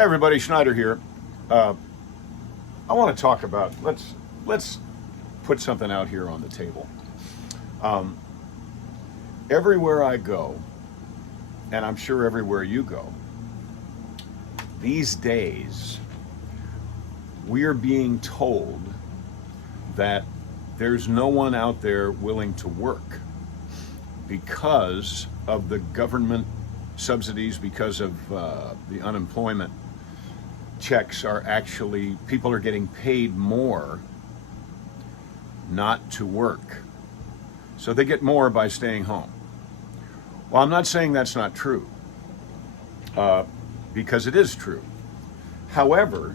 Hey everybody, Schneider here. I want to talk about let's put something out here on the table. Um, Everywhere I go, and I'm sure everywhere you go, these days we're being told that there's no one out there willing to work because of the government subsidies, because of the unemployment checks are actually, people are getting paid more not to work. So they get more by staying home. Well, I'm not saying that's not true, because it is true. However,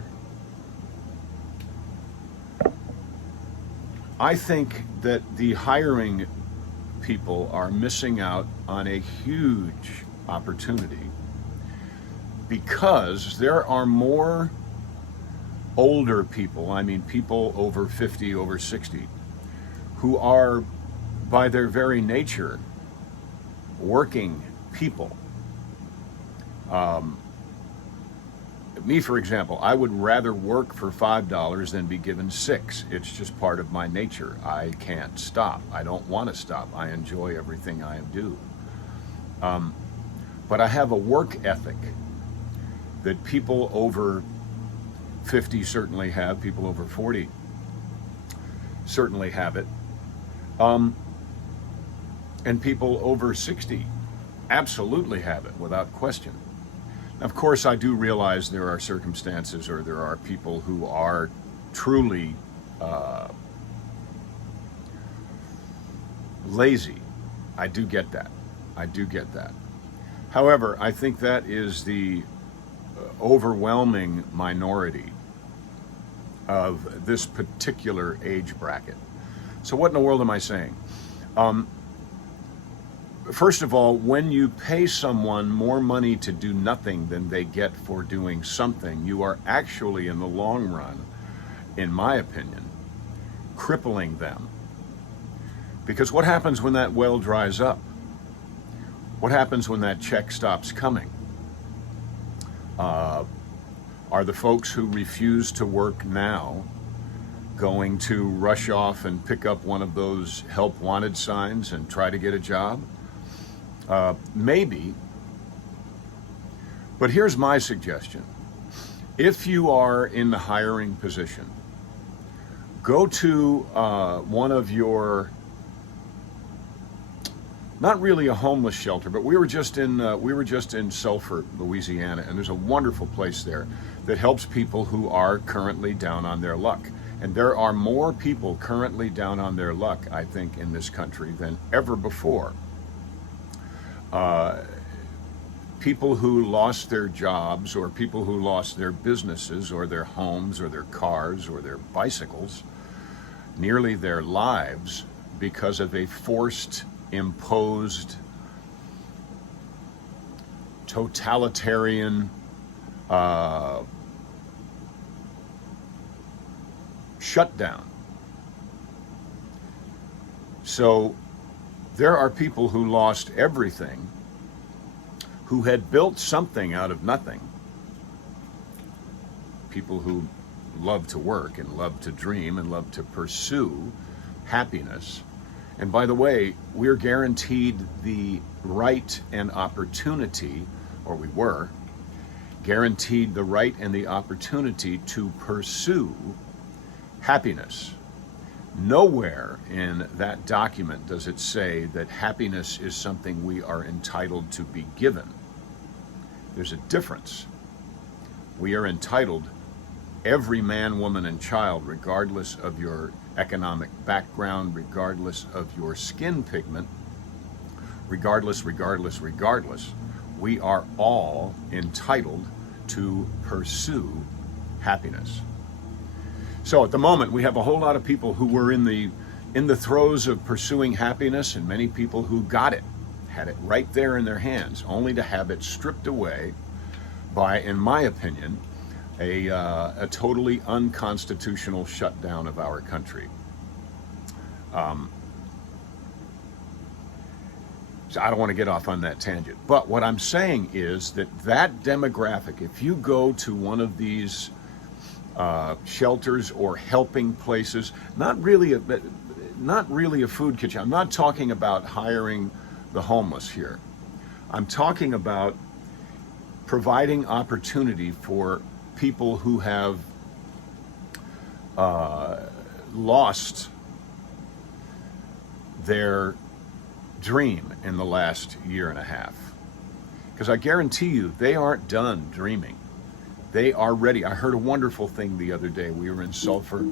I think that the hiring people are missing out on a huge opportunity because there are more older people, I mean people over 50, over 60, who are by their very nature working people. Me, for example, I would rather work for $5 than be given $6. It's just part of my nature. I can't stop. I don't want to stop. I enjoy everything I do. But I have a work ethic that people over 50 certainly have, people over 40 certainly have it, and people over 60 absolutely have it without question. Of course, I do realize there are circumstances, or there are people who are truly lazy. I do get that. I do get that. However, I think that is the overwhelming minority of this particular age bracket. So what in the world am I saying? First of all, when you pay someone more money to do nothing than they get for doing something, you are actually, in the long run, in my opinion, crippling them. Because what happens when that well dries up? What happens when that check stops coming? Are the folks who refuse to work now going to rush off and pick up one of those help wanted signs and try to get a job? Maybe. But here's my suggestion. If you are in the hiring position, go to one of your, not really a homeless shelter, but we were just in Sulphur, Louisiana, and there's a wonderful place there that helps people who are currently down on their luck. And there are more people currently down on their luck, I think, in this country than ever before. People who lost their jobs, or people who lost their businesses, or their homes, or their cars, or their bicycles, nearly their lives, because of a forced, imposed, totalitarian shutdown. So there are people who lost everything, who had built something out of nothing. People who love to work and love to dream and love to pursue happiness. And by the way, we're guaranteed the right and opportunity, or we were guaranteed the right and the opportunity to pursue happiness. Nowhere in that document does it say that happiness is something we are entitled to be given. There's a difference. We are entitled, every man, woman, and child, regardless of your economic background, regardless of your skin pigment, regardless, we are all entitled to pursue happiness. So at the moment, we have a whole lot of people who were in the throes of pursuing happiness, and many people who got it, had it right there in their hands, only to have it stripped away by, in my opinion, a totally unconstitutional shutdown of our country. So I don't want to get off on that tangent. But what I'm saying is that that demographic, if you go to one of these shelters or helping places, not really a food kitchen. I'm not talking about hiring the homeless here. I'm talking about providing opportunity for people who have lost their dream in the last year and a half. Because I guarantee you, they aren't done dreaming. They are ready. I heard a wonderful thing the other day. We were in Sulphur.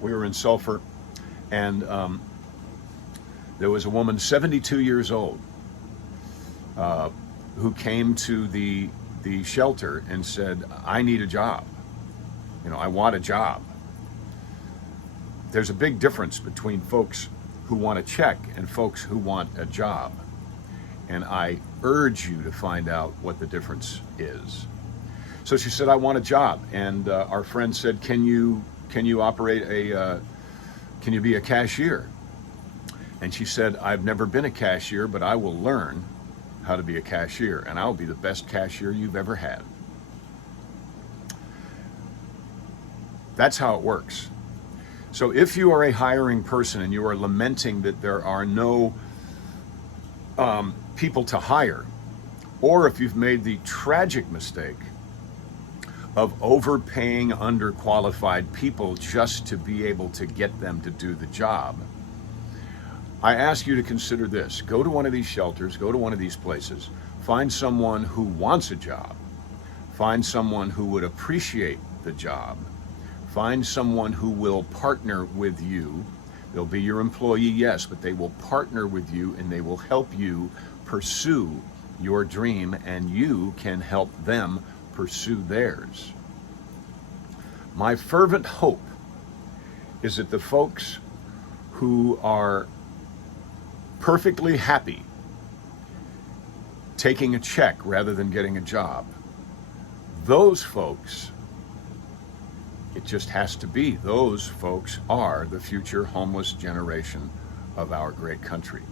We were in Sulphur, and there was a woman, 72 years old, who came to the shelter and said, I need a job. I want a job. There's a big difference between folks who want a check and folks who want a job. And I urge you to find out what the difference is. So she said, I want a job. And our friend said, can you operate can you be a cashier? And she said, I've never been a cashier, but I will learn how to be a cashier, and I'll be the best cashier you've ever had. That's how it works. So if you are a hiring person and you are lamenting that there are no people to hire, or if you've made the tragic mistake of overpaying underqualified people just to be able to get them to do the job, I ask you to consider this. Go to one of these shelters, go to one of these places, find someone who wants a job, find someone who would appreciate the job, find someone who will partner with you. They'll be your employee, yes, but they will partner with you and they will help you pursue your dream, and you can help them pursue theirs. My fervent hope is that the folks who are perfectly happy taking a check rather than getting a job, those folks, it just has to be, those folks are the future homeless generation of our great country.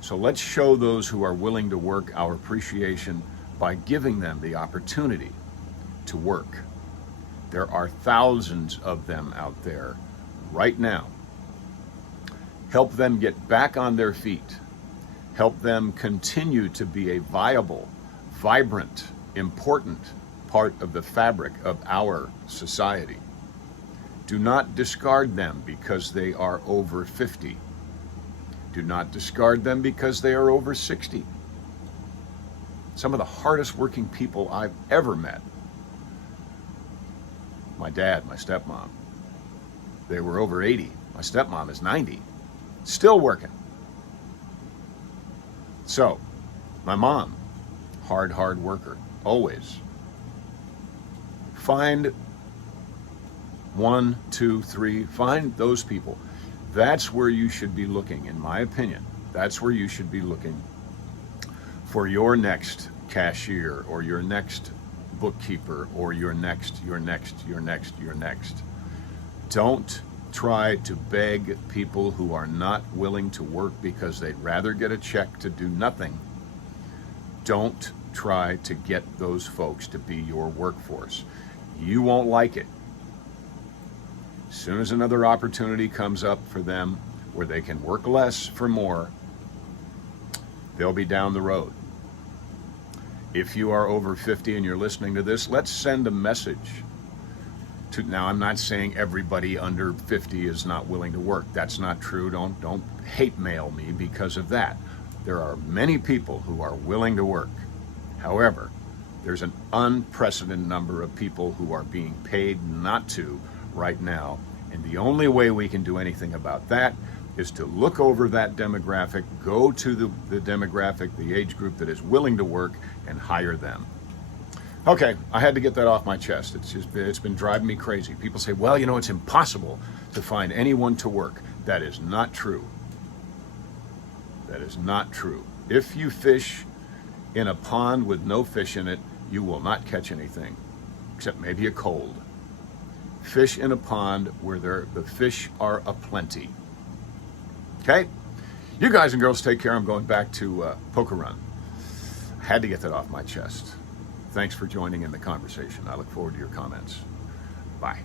So let's show those who are willing to work our appreciation by giving them the opportunity to work. There are thousands of them out there right now. Help them get back on their feet. Help them continue to be a viable, vibrant, important part of the fabric of our society. Do not discard them because they are over 50. Do not discard them because they are over 60. Some of the hardest working people I've ever met, my dad, my stepmom, they were over 80. My stepmom is 90, still working. So, my mom, hard worker, always. Find 1, 2, 3, find those people. That's where you should be looking, in my opinion. That's where you should be looking for your next cashier or your next bookkeeper or your next. Don't try to beg people who are not willing to work because they'd rather get a check to do nothing. Don't try to get those folks to be your workforce. You won't like it. As soon as another opportunity comes up for them where they can work less for more, they'll be down the road. If you are over 50 and you're listening to this, let's send a message to, now I'm not saying everybody under 50 is not willing to work. That's not true. Don't hate mail me because of that. There are many people who are willing to work. However, there's an unprecedented number of people who are being paid not to right now. And the only way we can do anything about that is to look over that demographic, go to the demographic, the age group that is willing to work, and hire them. Okay, I had to get that off my chest. It's been driving me crazy. People say, well, it's impossible to find anyone to work. That is not true. That is not true. If you fish in a pond with no fish in it, you will not catch anything, except maybe a cold. Fish in a pond where the fish are aplenty. Okay? You guys and girls take care. I'm going back to Poker Run. I had to get that off my chest. Thanks for joining in the conversation. I look forward to your comments. Bye.